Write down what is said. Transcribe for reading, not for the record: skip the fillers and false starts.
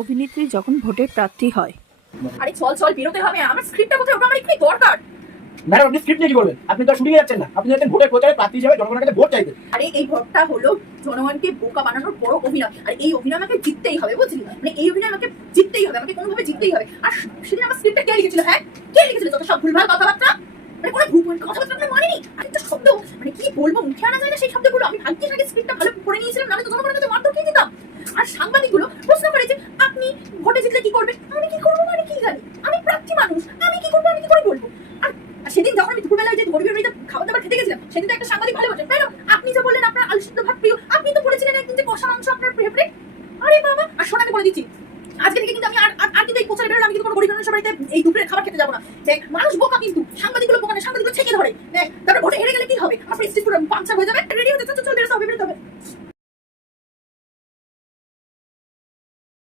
অভিনেত্রী যখন ভোটের প্রার্থী হয়। আরে চল চল বেরোতে হবে, আমার স্ক্রিপ্টটা কোথায়, ওটা আমার একটু দরকার। ম্যাডাম আপনি স্ক্রিপ্ট নিয়ে কি করবেন? আপনি তো শুটিং এ যাচ্ছেন না, আপনি যাচ্ছেন ভোটের প্রচারে প্রার্থী হিসেবে জনগণের কাছে ভোট চাইতে। আরে এই ভোটটা হলো জনগণকে বোকা বানানোর বড় অভিনয়, আর এই অভিনয় আমাকে জিততেই হবে, বুঝলি? মানে এই অভিনয় আমাকে জিততেই হবে, আমাকে কোনোভাবে জিততেই হবে। আর সেদিন আমার স্ক্রিপ্টটা কে লিখেছিল? হ্যাঁ, কে লিখেছিল? যত সব ভুলভাল কথাবার্তা, মানে কোনো ভুল কথাবার্তা কোনো মানেনি। আরেকটা শব্দ মানে কি বলবো, মুখে আনা যায় না সেই শব্দগুলো। আমি ভাগ্যিস আগে স্ক্রিপ্টটা ভালো করে নিয়েছিলাম, নাহলে তো জনগণের কাছে মারধর খেয়ে যেতাম। আর সাংবাদিকগুলো প্রশ্ন করেছে আপনি ভোটে জিতলে কি করবেন? আমি কি করবো মানে কি জানি, আমি প্রার্থী মানুষ, আমি কি করবো, আমি কি করে বলবো? আর সেদিন যখন আমি দুপুরবেলায় যে গরিবের বাড়িতে খাবার দাবার খেতে গেছিলাম, সেদিন তো একটা সাংবাদিক ভালো বলছেন, ম্যাডাম আপনি যে বললেন আপনার আলু সিদ্ধ ভাত প্রিয়, আপনি তো বলেছিলেন একদিন যে কষা মাংস আপনার ফেভারিট। আরে বাবা, আর শোনা আমি বলে দিচ্ছি, আজকে থেকে কিন্তু আমি আর কিন্তু এই প্রচারে বেরোলে আমি কিন্তু কোনো গরিব মানুষের বাড়িতে এই দুপুরের খাবার খেতে যাবো না। যে মানুষ বোকা, কিন্তু সাংবাদিকগুলো বোকা না, সাংবাদিকগুলো ছেঁকে ধরে। তারপরে ভোটে হেরে গেলে কি হবে? আমার প্রেস্টিজ পুরো পাংচার হয়ে যাবে। রেডি হতে চল, বেরোতে হবে।